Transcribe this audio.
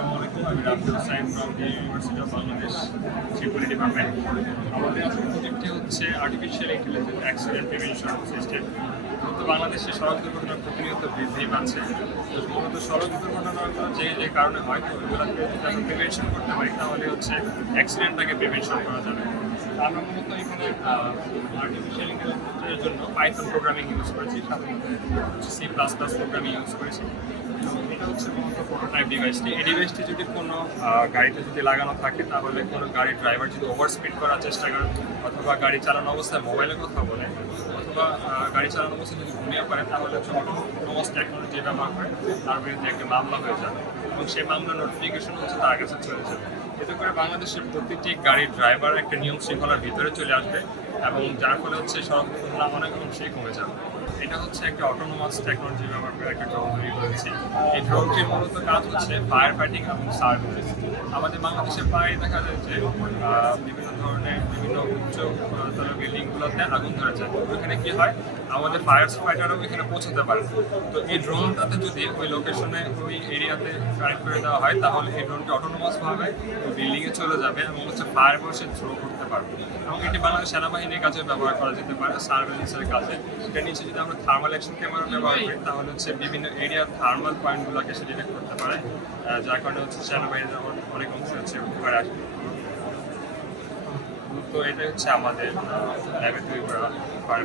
আসসালামু আলাইকুম, আমি Rafi Hossain from the university of Bangladesh, Shivpuri department. আমাদের আজকের প্রজেক্টটি হচ্ছে artificial intelligence accident prevention system. তো বাংলাদেশে সড়ক দুর্ঘটনা প্রতিনিয়ত বৃদ্ধি পাচ্ছে। তো মূলত সড়ক দুর্ঘটনাগুলো যে কারণে হয়, তো ওইগুলোকে যদি আমরা প্রিভেনশন করতে পারি তাহলে হচ্ছে অ্যাক্সিডেন্টটাকে প্রিভেনশন করা যাবে। আমরা মূলত এখানে আর্টিফিশিয়াল ইন্টেলিজেন্সের জন্য পাইথন প্রোগ্রামিং ইউজ করেছি, সাধারণত C++ প্রোগ্রামিং ইউজ করেছি। এটা হচ্ছে মূলত প্রোটোটাইপ ডিভাইসটি। এই ডিভাইসটি যদি কোনো গাড়িতে যদি লাগানো থাকে, তাহলে কোনো গাড়ির ড্রাইভার যদি ওভার স্পিড করার চেষ্টা করে, অথবা গাড়ি চালানো অবস্থায় মোবাইলে কথা বলে, অথবা গাড়ি চালানো অবস্থায় যদি ঘুমিয়ে পড়ে, তাহলে হচ্ছে অটোনোমাস টেকনোলজি ব্যবহার করে তার বিরুদ্ধে একটা মামলা হয়ে যাবে এবং সেই মামলার নোটিফিকেশন হচ্ছে তার কাছে চলে যাবে। এতে করে বাংলাদেশের প্রতিটি গাড়ির ড্রাইভার একটা নিয়ম শৃঙ্খলার ভিতরে চলে আসবে এবং যার ফলে হচ্ছে সড়ক দুর্ঘটনা অনেক অংশেই কমে যাবে। এটা হচ্ছে একটা অটোনোমাস টেকনোলজি ব্যবহার করে একটা ড্রোন তৈরি করেছি। এই ড্রোনটির মূলত কাজ হচ্ছে ফায়ার ফাইটিং এবং সার্ভিস। আমাদের বাংলাদেশে প্রায় দেখা যায় যে বিভিন্ন উচ্চ তলের বিল্ডিংগুলোতে আগুন ধরে যায়। ওইখানে কি হয়, আমাদের ফায়ার ফাইটারও এখানে পৌঁছাতে পারে। তো এই ড্রোনটাতে যদি ওই লোকেশনে ওই এরিয়াতে কানেক্ট করে দেওয়া হয়, তাহলে এই ড্রোনটি অটোনোমাসভাবে ওই বিল্ডিংয়ে চলে যাবে এবং হচ্ছে ফায়ার বসে থ্রো করতে পারবে। এবং এটি বাংলাদেশ সেনাবাহিনীর কাজে ব্যবহার করা যেতে পারে, সার্ভেলেন্সের কাজে। এটা নিচে যদি আমরা থার্মাল অ্যাকশন ক্যামেরা ব্যবহার করি, তাহলে হচ্ছে বিভিন্ন এরিয়ার থার্মাল পয়েন্টগুলোকে সে ডিটেক্ট করতে পারে, যার কারণে হচ্ছে সেনাবাহিনীর অনেক অংশ হচ্ছে উপকার আসবে। তো এটাই হচ্ছে আমাদের ল্যাবে তৈরি করা ফায়ার।